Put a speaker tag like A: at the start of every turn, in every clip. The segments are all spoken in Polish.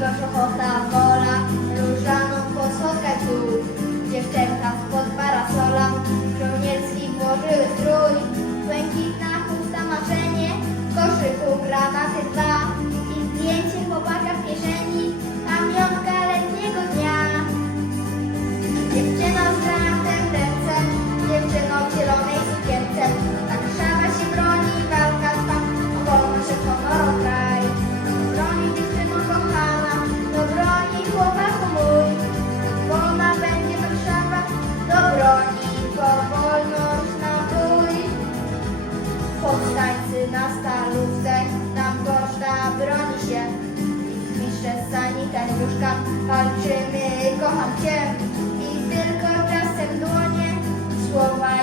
A: wasz ochota, wola, różaną posłodkać dół. Dziewczęta spod parasola, żołnierski włożyły strój, błękitna chusta marzenie, w koszyku granaty dwa na stalówce, tam poczta broni się. Pisze sanitariuszka, walczymy, kocham Cię. I tylko czasem dłonie, słowa.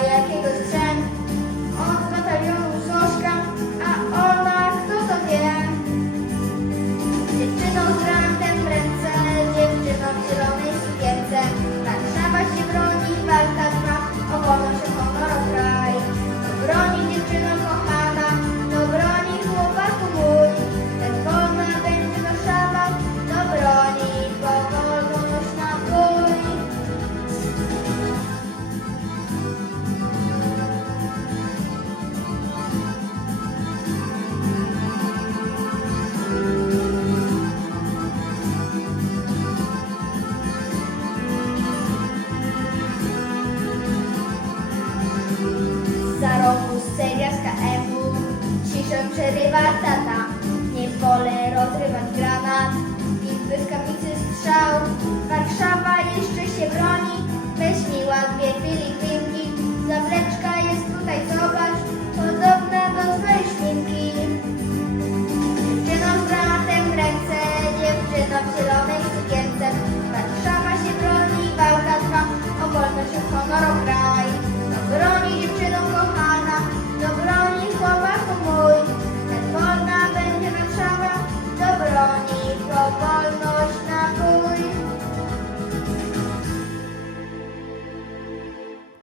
A: przerywa tata. Nie wolę rozrywać granat.